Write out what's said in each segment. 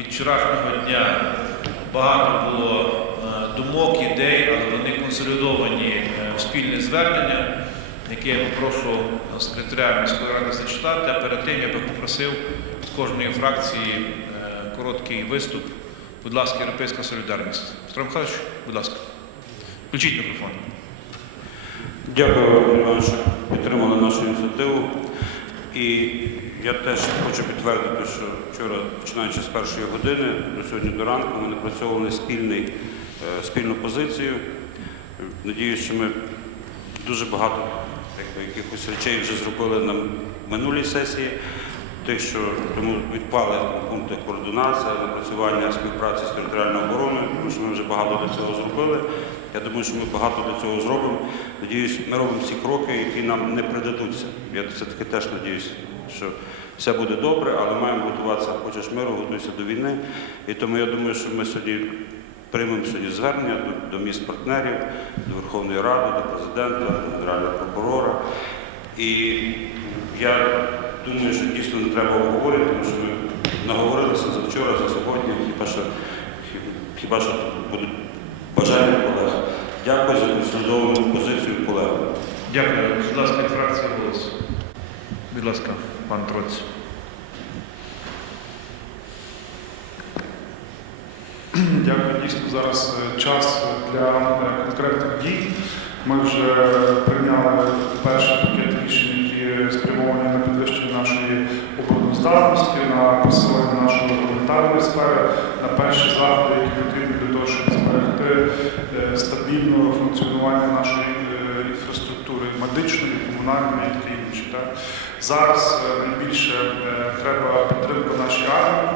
від вчорашнього дня багато було е, думок, ідей, але вони консолідовані е, в спільне звернення, яке я попрошу секретаря міської ради зачитати. А перед тим я би попросив з кожної фракції е, короткий виступ. Будь ласка, Європейська солідарність. Петро Михайлович, будь ласка, включіть мікрофон. Дякую, що підтримали нашу ініціативу. І я теж хочу підтвердити, що вчора, починаючи з першої години до сьогодні до ранку, ми напрацьовували спільний, е, спільну позицію. Надіюсь, що ми дуже багато якихось речей вже зробили на минулій сесії. Тих, що тому відпали пункти координація, напрацювання співпраці з територіальною обороною, тому що ми вже багато для цього зробили. Я думаю, що ми багато для цього зробимо. Надіюсь, ми робимо всі кроки, які нам не придадуться. Я все-таки теж надіюсь, що все буде добре, але маємо готуватися, хочеш миру, готуйся до війни. І тому я думаю, що ми сьогодні приймемо сьогодні звернення до, до міст партнерів, до Верховної Ради, до президента, до генерального прокурора. І я думаю, що дійсно не треба обговорювати, тому що ми наговорилися за вчора, за сьогодні, хіба що, хіба що будуть бажання колег. Дякую за консолідовану позицію колег. Дякую. Будь ласка, від фракції голос. Будь ласка, пан. Дякую. Дійсно, зараз е, час для е, конкретних дій. Ми вже прийняли перший пакет рішень, які спрямовані на підвищення нашої обороноздатності, на посилення нашої гуманітарної сфери, на перші заходи, які потрібні для того, щоб зберегти е, стабільне функціонування нашої інфраструктури медичної, комунальної і таке інше. Зараз е, найбільше е, треба підтримка нашій армії.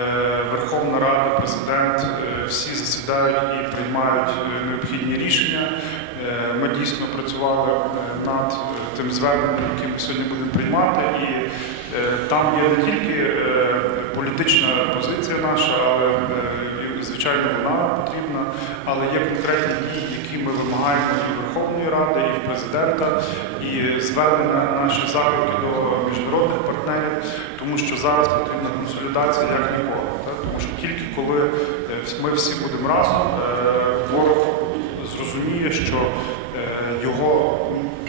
Е, Верховна Рада, президент, всі засідають і приймають необхідні рішення. Ми дійсно працювали над тим зверненням, яке ми сьогодні будемо приймати, і там є не тільки політична позиція наша, але звичайно вона потрібна, але є конкретні дії, ми вимагаємо і Верховної Ради, і в президента, і звернення наші заклики до міжнародних партнерів, тому що зараз потрібна консолідація як ніколи. Так? Тому що тільки коли е, ми всі будемо разом, е, ворог зрозуміє, що е, його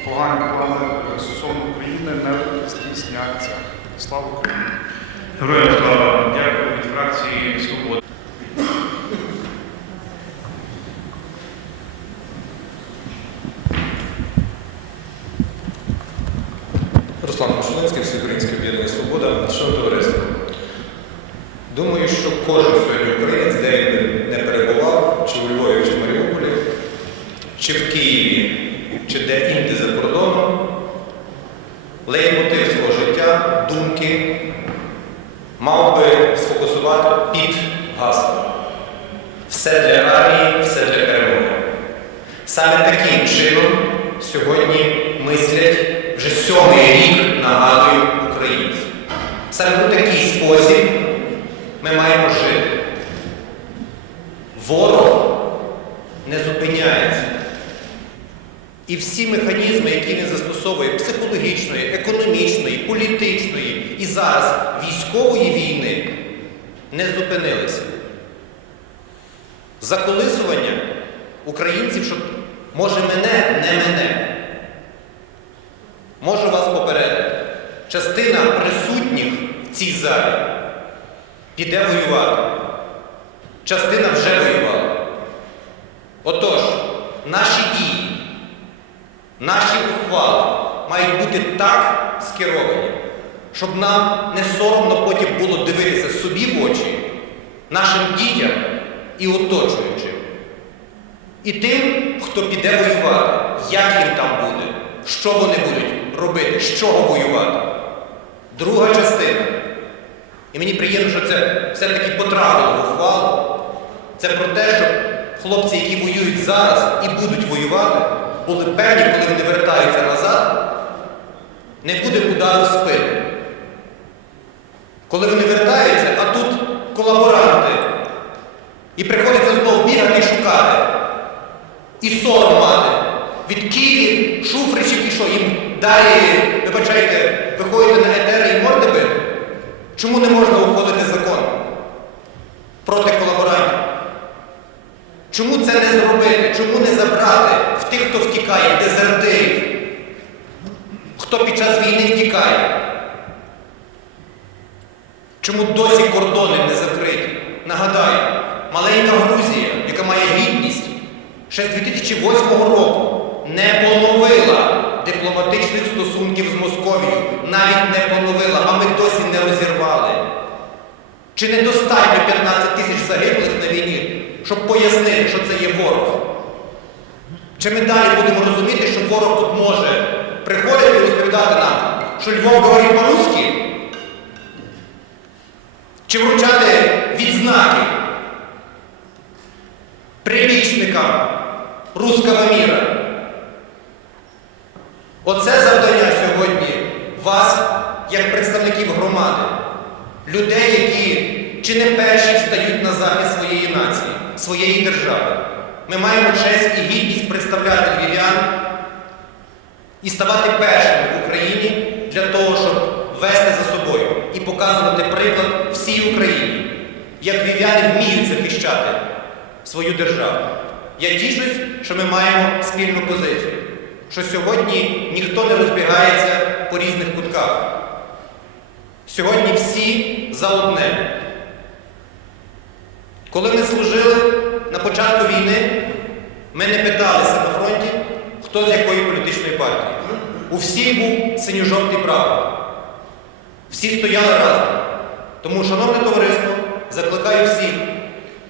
погані плани стосовно України не здійсняться. Слава Україні! Героям слава. Дякую від фракції Свобода. Руслан Всеукраїнське об'єднання Свобода. Шановне товариство, думаю, що кожен сьогодні українець, де він не перебував, чи у Львові, чи в Маріуполі, чи в Києві, чи де інде за кордоном, лейтмотив свого життя, думки мав би сфокусувати під гаслом. Все для армії, все для перемоги. Саме таким чином сьогодні мислять вже сьомий рік, нагадую, українці. Саме у такий спосіб ми маємо жити. Ворог не зупиняється. І всі механізми, які він застосовує психологічної, економічної, політичної і зараз військової війни, не зупинилися. Заколисування українців, щоб може мене, не мене. Можу вас попередити. Частина присутніх в цій залі піде воювати. Частина вже воювала. Отож, наші дії, наші ухвали мають бути так скеровані, щоб нам не соромно потім було дивитися собі в очі, нашим дітям і оточуючим. І тим, хто піде воювати, як їм там буде, що вони будуть робити, з чого воювати. Друга частина. І мені приємно, що це все-таки потрапило в ухвалу. Це про те, щоб хлопці, які воюють зараз і будуть воювати, були певні, коли вони вертаються назад, не буде удару в спину. Коли вони вертаються, а тут колаборанти. І приходиться знову бігати і шукати. І сором мати. Від Київ, Шуфричів і що їм далі, вибачайте, виходите на етери і морди бити? Чому не можна ухвалити закон? проти колаборантів. Чому це не зробити? Чому не забрати в тих, хто втікає, дезертирів? Хто під час війни втікає? Чому досі кордони не закриті? Нагадаю, маленька Грузія, яка має гідність, ще з 2008 року не поновила дипломатичних стосунків з Московією. Навіть не поновила, а ми досі не розірвали. Чи недостатньо 15 тисяч загиблих на війні, щоб пояснити, що це є ворог? Чи ми далі будемо розуміти, що ворог тут може приходити і розповідати нам, що Львов говорить по-русски? Чи вручати відзнаки прибічникам руского міра? Оце завдання сьогодні вас, як представників громади, людей, які чи не перші встають на захист своєї нації, своєї держави. Ми маємо честь і гідність представляти львів'ян і ставати першими в Україні для того, щоб вести за собою і показувати приклад всій Україні, як львів'яни вміють захищати свою державу. Я тішусь, що ми маємо спільну позицію, що сьогодні ніхто не розбігається по різних кутках. Сьогодні всі за одне. Коли ми служили на початку війни, ми не питалися на фронті, хто з якої політичної партії. У всіх був синьо-жовтий прапор. Всі стояли разом. Тому, шановне товариство, закликаю всіх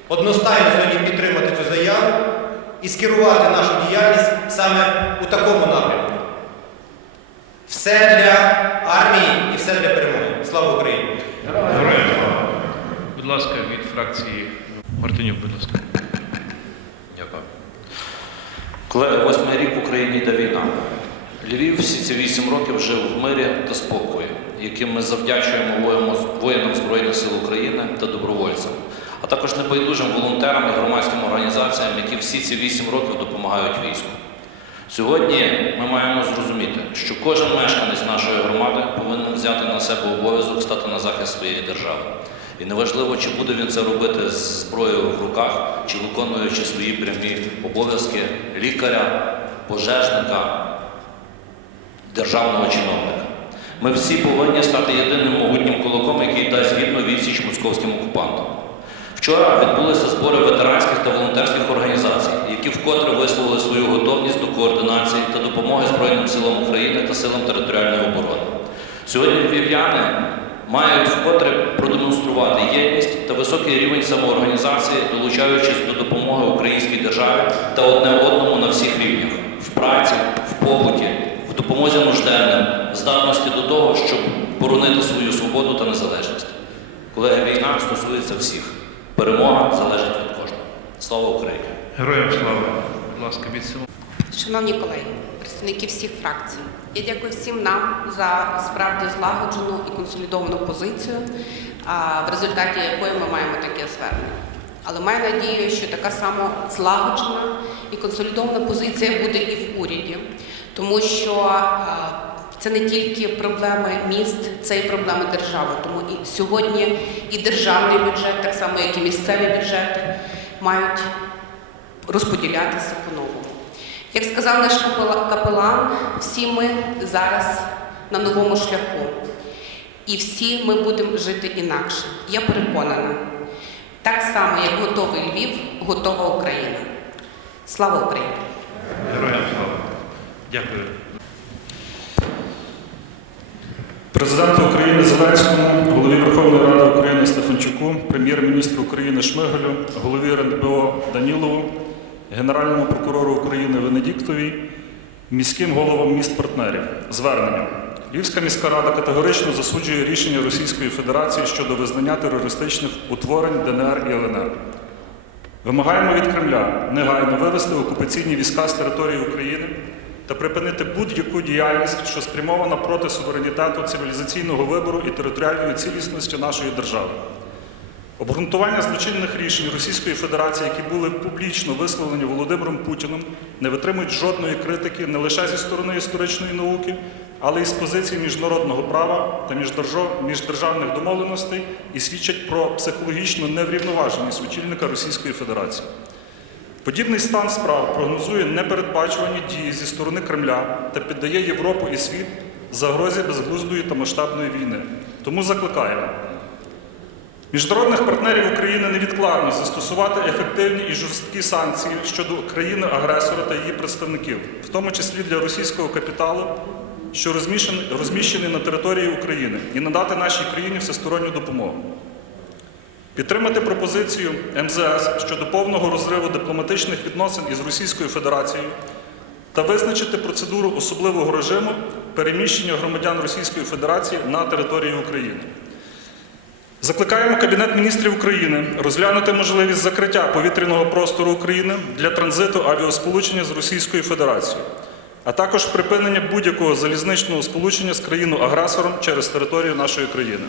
одностайно сьогодні підтримати цю заяву і скерувати нашу діяльність саме у такому напрямку. Все для армії і все для перемоги. Слава Україні! Героям слава. Будь ласка, від фракції Мартинюк, будь ласка. Дякую. Колеги, восьмий рік в Україні йде війна. Львів всі ці вісім років жив в мирі та спокої, яким ми завдячуємо воїнам- воїнам Збройних сил України та добровольцям, а також небайдужим волонтерам і громадським організаціям, які всі ці вісім років допомагають війську. Сьогодні ми маємо зрозуміти, що кожен мешканець нашої громади повинен взяти на себе обов'язок стати на захист своєї держави. І неважливо, чи буде він це робити з зброєю в руках, чи виконуючи свої прямі обов'язки лікаря, пожежника, державного чиновника. Ми всі повинні стати єдиним могутнім кулаком, який дасть гідну відсіч московським окупантам. Вчора відбулися збори ветеранських та волонтерських організацій, які вкотре висловили свою готовність до координації та допомоги Збройним силам України та силам територіальної оборони. Сьогодні львів'яни мають вкотре продемонструвати єдність та високий рівень самоорганізації, долучаючись до допомоги українській державі та одне одному на всіх рівнях в праці, в побуті, в допомозі нужденним, здатності до того, щоб боронити свою свободу та незалежність. Колеги, війна стосується всіх. Перемога залежить від кожного. Слава Україні! Героям слава. Будь ласка, від. Шановні колеги, представники всіх фракцій, я дякую всім нам за справді злагоджену і консолідовану позицію, в результаті якої ми маємо таке звернення. Але маю надію, що така сама злагоджена і консолідована позиція буде і в уряді, тому що це не тільки проблеми міст, це і проблеми держави. Тому і сьогодні і державний бюджет, так само як і місцеві бюджети, мають розподілятися по-новому. Як сказав наш капелан, всі ми зараз на новому шляху. І всі ми будемо жити інакше. Я переконана. Так само, як готовий Львів, готова Україна. Слава Україні! Героям слава. Дякую. Президенту України Зеленському, голові Верховної Ради України Стефанчуку, прем'єр-міністру України Шмигалю, голові РНБО Данілову, Генеральному прокурору України Венедіктові, міським головам міст-партнерів. Звернення. Львівська міська рада категорично засуджує рішення Російської Федерації щодо визнання терористичних утворень ДНР і ЛНР. Вимагаємо від Кремля негайно вивести окупаційні війська з території України та припинити будь-яку діяльність, що спрямована проти суверенітету, цивілізаційного вибору і територіальної цілісності нашої держави. Обґрунтування злочинних рішень Російської Федерації, які були публічно висловлені Володимиром Путіним, не витримують жодної критики не лише зі сторони історичної науки, але й з позиції міжнародного права та міждержавних домовленостей і свідчать про психологічну неврівноваженість очільника Російської Федерації. Подібний стан справ прогнозує непередбачувані дії зі сторони Кремля та піддає Європу і світ загрозі безглуздої та масштабної війни. Тому закликаємо міжнародних партнерів України невідкладно застосувати ефективні і жорсткі санкції щодо країни-агресора та її представників, в тому числі для російського капіталу, що розміщений, на території України, і надати нашій країні всесторонню допомогу. Підтримати пропозицію МЗС щодо повного розриву дипломатичних відносин із Російською Федерацією та визначити процедуру особливого режиму переміщення громадян Російської Федерації на територію України. Закликаємо Кабінет міністрів України розглянути можливість закриття повітряного простору України для транзиту авіасполучення з Російською Федерацією, а також припинення будь-якого залізничного сполучення з країною-агресором через територію нашої країни.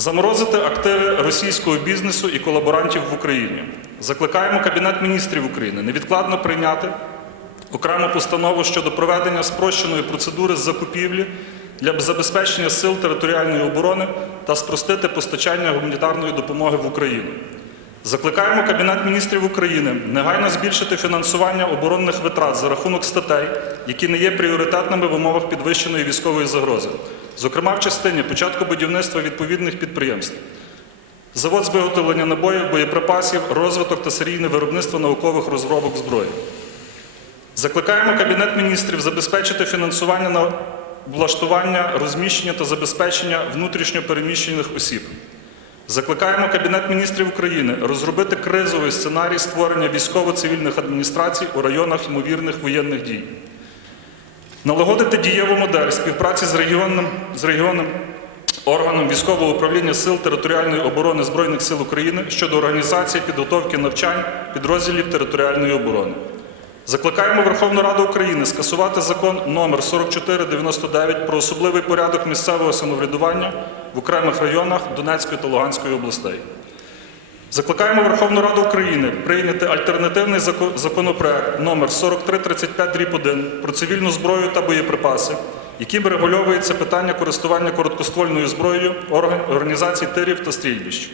Заморозити активи російського бізнесу і колаборантів в Україні. Закликаємо Кабінет міністрів України невідкладно прийняти окрему постанову щодо проведення спрощеної процедури закупівлі для забезпечення сил територіальної оборони та спростити постачання гуманітарної допомоги в Україну. Закликаємо Кабінет міністрів України негайно збільшити фінансування оборонних витрат за рахунок статей, які не є пріоритетними в умовах підвищеної військової загрози, зокрема в частині початку будівництва відповідних підприємств. Завод з виготовлення набоїв, боєприпасів, розвиток та серійне виробництво наукових розробок зброї. Закликаємо Кабінет міністрів забезпечити фінансування на влаштування, розміщення та забезпечення внутрішньо переміщених осіб. Закликаємо Кабінет міністрів України розробити кризовий сценарій створення військово-цивільних адміністрацій у районах ймовірних воєнних дій. Налагодити дієву модель співпраці з регіонним, з регіонним органом військового управління Сил територіальної оборони Збройних сил України щодо організації підготовки навчань підрозділів територіальної оборони. Закликаємо Верховну Раду України скасувати закон номер 4499 про особливий порядок місцевого самоврядування в окремих районах Донецької та Луганської областей. Закликаємо Верховну Раду України прийняти альтернативний законопроект номер 4335-1 про цивільну зброю та боєприпаси, яким регульовується питання користування короткоствольною зброєю організацій тирів та стрільбищ.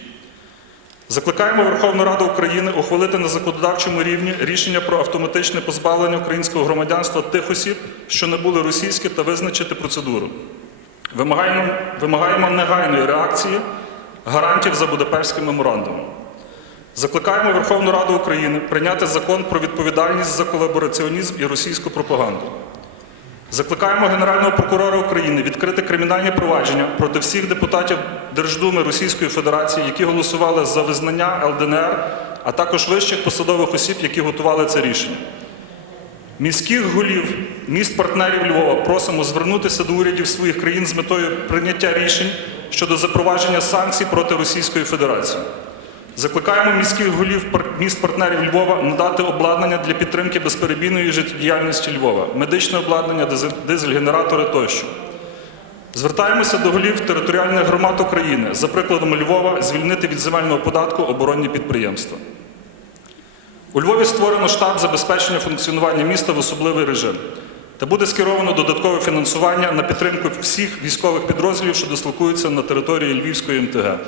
Закликаємо Верховну Раду України ухвалити на законодавчому рівні рішення про автоматичне позбавлення українського громадянства тих осіб, що не були російські, та визначити процедуру. Вимагаємо, вимагаємо негайної реакції гарантів за Будапештським меморандумом. Закликаємо Верховну Раду України прийняти закон про відповідальність за колабораціонізм і російську пропаганду. Закликаємо Генерального прокурора України відкрити кримінальні провадження проти всіх депутатів Держдуми Російської Федерації, які голосували за визнання ЛДНР, а також вищих посадових осіб, які готували це рішення. Міських голів міст партнерів Львова просимо звернутися до урядів своїх країн з метою прийняття рішень щодо запровадження санкцій проти Російської Федерації. Закликаємо міських голів міст партнерів Львова надати обладнання для підтримки безперебійної життєдіяльності Львова, медичне обладнання, дизель-генератори тощо. Звертаємося до голів територіальних громад України за прикладом Львова звільнити від земельного податку оборонні підприємства. У Львові створено штаб забезпечення функціонування міста в особливий режим та буде скеровано додаткове фінансування на підтримку всіх військових підрозділів, що дислокуються на території Львівської МТГ.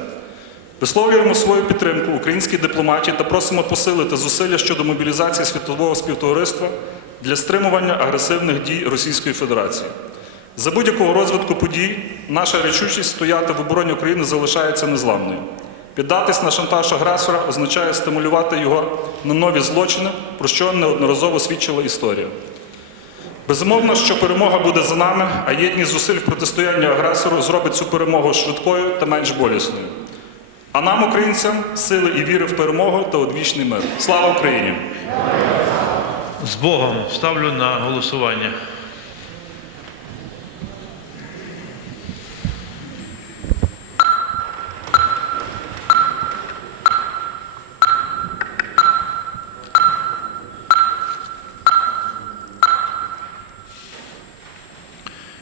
Висловлюємо свою підтримку українській дипломатії та просимо посилити зусилля щодо мобілізації світового співтовариства для стримування агресивних дій Російської Федерації. За будь-якого розвитку подій наша рішучість стояти в обороні України залишається незламною. Піддатись на шантаж агресора означає стимулювати його на нові злочини, про що неодноразово свідчила історія. Безумовно, що перемога буде за нами, а єдність зусиль в протистоянні агресору зробить цю перемогу швидкою та менш болісною. А нам, українцям, сили і віри в перемогу та одвічний мир. Слава Україні! З Богом ставлю на голосування.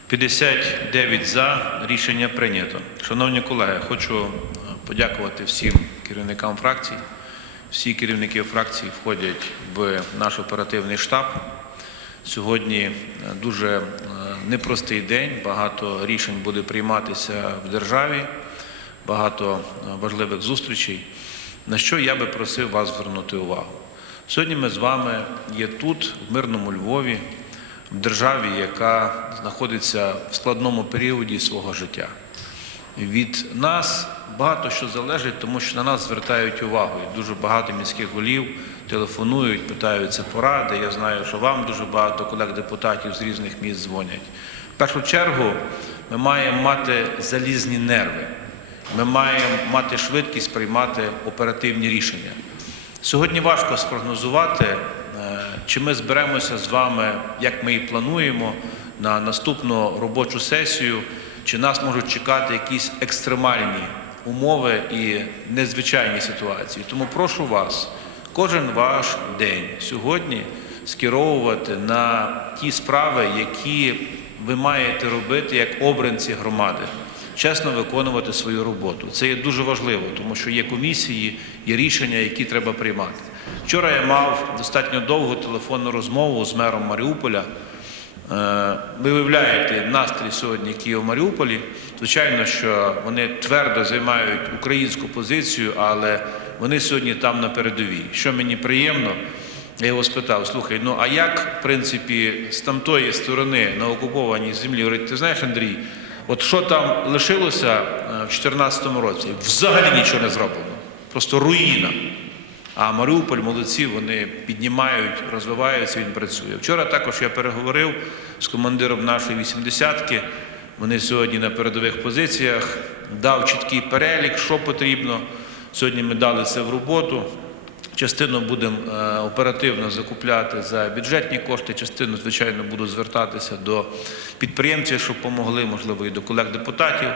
П'ятдесят дев'ять за рішення прийнято. Шановні колеги, хочу е, подякувати всім керівникам фракцій. Всі керівники фракцій входять в наш оперативний штаб. Сьогодні е, дуже е, непростий день, багато рішень буде прийматися в державі, багато важливих зустрічей. На що я би просив вас звернути увагу? Сьогодні ми з вами є тут, в мирному Львові, державі, яка знаходиться в складному періоді свого життя. Від нас багато що залежить, тому що на нас звертають увагу. Дуже багато міських голів телефонують, питаються поради. Я знаю, що вам дуже багато колег-депутатів з різних міст дзвонять. В першу чергу ми маємо мати залізні нерви. Ми маємо мати швидкість приймати оперативні рішення. Сьогодні важко спрогнозувати, чи ми зберемося з вами, як ми і плануємо, на наступну робочу сесію, чи нас можуть чекати якісь екстремальні умови і незвичайні ситуації. Тому прошу вас, кожен ваш день сьогодні скеровувати на ті справи, які ви маєте робити як обранці громади чесно виконувати свою роботу. Це є дуже важливо, тому що є комісії, є рішення, які треба приймати. Вчора я мав достатньо довгу телефонну розмову з мером Маріуполя. Е, Ви виявляєте настрій сьогодні Києво-Маріуполі. Звичайно, що вони твердо займають українську позицію, але вони сьогодні там на передовій. Що мені приємно, я його спитав: слухай, ну а як, в принципі, з тамтої сторони на окупованій землі говорить, ти знаєш, Андрій, от що там лишилося е, в 2014 році? Взагалі нічого не зроблено. Просто руїна. А Маріуполь молодці, вони піднімають, розвиваються, він працює. Вчора також я переговорив з командиром нашої 80-ки. Вони сьогодні на передових позиціях дав чіткий перелік, що потрібно. Сьогодні ми дали це в роботу. Частину будемо е, оперативно закупляти за бюджетні кошти, частину, звичайно, буду звертатися до підприємців, щоб допомогли, можливо, і до колег-депутатів.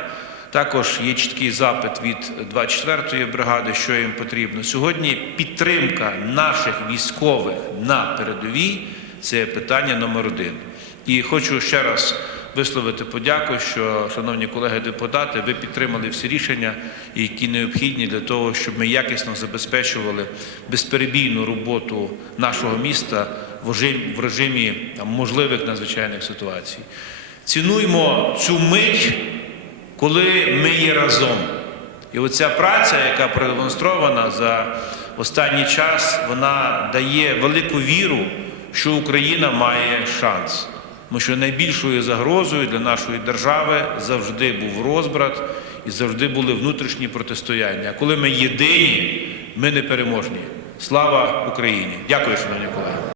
Також є чіткий запит від 24-ї бригади, що їм потрібно. Сьогодні підтримка наших військових на передовій це питання номер один. І хочу ще раз висловити подяку, що, шановні колеги-депутати, ви підтримали всі рішення, які необхідні для того, щоб ми якісно забезпечували безперебійну роботу нашого міста в режимі, там, можливих надзвичайних ситуацій. Цінуймо цю мить, коли ми є разом. І оця праця, яка продемонстрована за останній час, вона дає велику віру, що Україна має шанс. Тому що найбільшою загрозою для нашої держави завжди був розбрат і завжди були внутрішні протистояння. Коли ми єдині, ми непереможні. Слава Україні! Дякую, шановні колеги.